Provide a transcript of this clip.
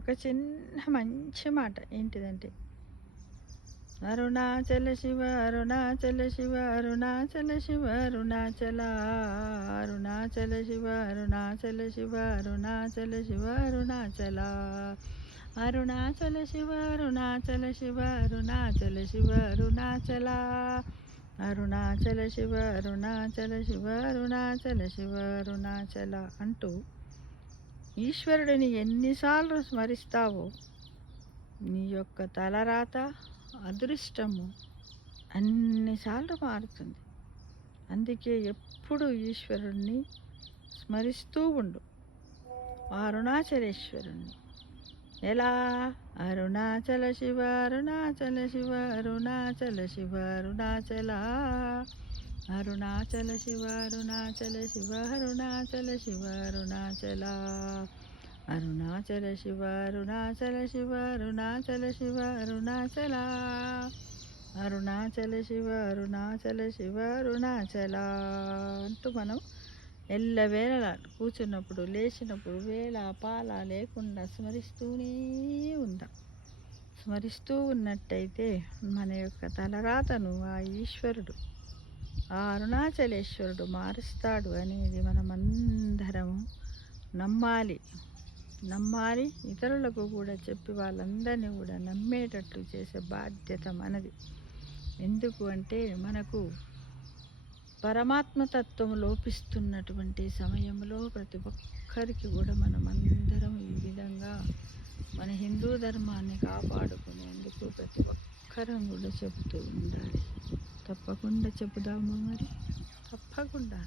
ఒక చిన్న మంచి మాట ఏంటిదంటే, అరుణాచల శివ అరుణాచల శివ అరుణాచల శివ అరుణాచల అరుణాచల శివ అరుణాచల శివ అరుణాచల శివ అరుణాచల అరుణాచల శివ అరుణాచల శివ అరుణాచల శివ అరుణాచల అరుణాచల శివ అరుణాచల శివ అరుణాచల శివ అరుణాచల అంటూ ఈశ్వరుడిని ఎన్నిసార్లు స్మరిస్తావో నీ యొక్క తలరాత అదృష్టము అన్నిసార్లు మారుతుంది. అందుకే ఎప్పుడు ఈశ్వరుణ్ణి స్మరిస్తూ ఉండు, అరుణాచలేశ్వరుణ్ణి. ఎలా? అరుణాచల శివ అరుణాచల శివ అరుణాచల శివ అరుణాచల అరుణాచల శివ అరుణాచల శివ అరుణాచల శివ అరుణాచల అరుణాచల శివ అరుణాచల శివ అరుణాచల శివ అరుణాచల అరుణాచల శివ అరుణాచల శివ అరుణాచల అంటూ మనం ఎల్లవేళలా కూర్చున్నప్పుడు లేచినప్పుడు వేళ పాల లేకుండా స్మరిస్తూనే ఉందాం. స్మరిస్తూ ఉన్నట్టయితే మన యొక్క తలరాతను ఆ ఈశ్వరుడు, ఆ అరుణాచలేశ్వరుడు మారుస్తాడు అనేది మనమందరము నమ్మాలి. ఇతరులకు కూడా చెప్పి వాళ్ళందరినీ కూడా నమ్మేటట్లు చేసే బాధ్యత మనది. ఎందుకు అంటే మనకు పరమాత్మతత్వం లోపిస్తున్నటువంటి సమయంలో ప్రతి ఒక్కరికి కూడా మనమందరం ఈ విధంగా మన హిందూ ధర్మాన్ని కాపాడుకునేందుకు ప్రతి ఒక్కరం కూడా చెబుతూ ఉండాలి. తప్పకుండా చెబుదాము మరి, తప్పకుండా.